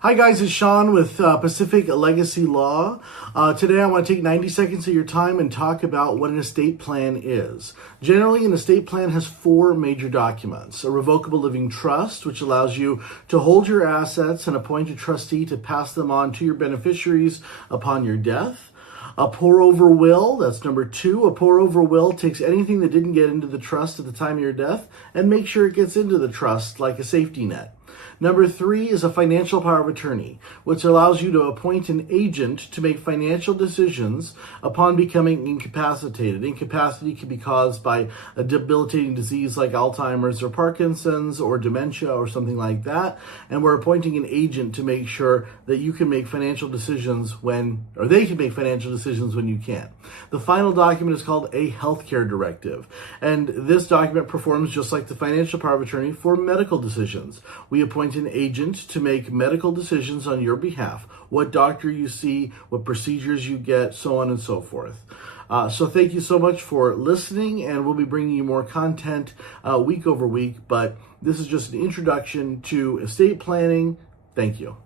Hi guys, it's Sean with Pacific Legacy Law. Today I want to take 90 seconds of your time and talk about what an estate plan is. Generally, an estate plan has four major documents. A revocable living trust, which allows you to hold your assets and appoint a trustee to pass them on to your beneficiaries upon your death. A pour-over will, that's number two. A pour-over will takes anything that didn't get into the trust at the time of your death and makes sure it gets into the trust like a safety net. Number three is a financial power of attorney, which allows you to appoint an agent to make financial decisions upon becoming incapacitated. Incapacity can be caused by a debilitating disease like Alzheimer's or Parkinson's or dementia or something like that. And we're appointing an agent to make sure that you can make financial decisions they can make financial decisions when you can't. The final document is called a healthcare directive. And this document performs just like the financial power of attorney for medical decisions. We appoint an agent to make medical decisions on your behalf, what doctor you see, what procedures you get, so on and so forth. So thank you so much for listening, and we'll be bringing you more content week over week, but this is just an introduction to estate planning. Thank you.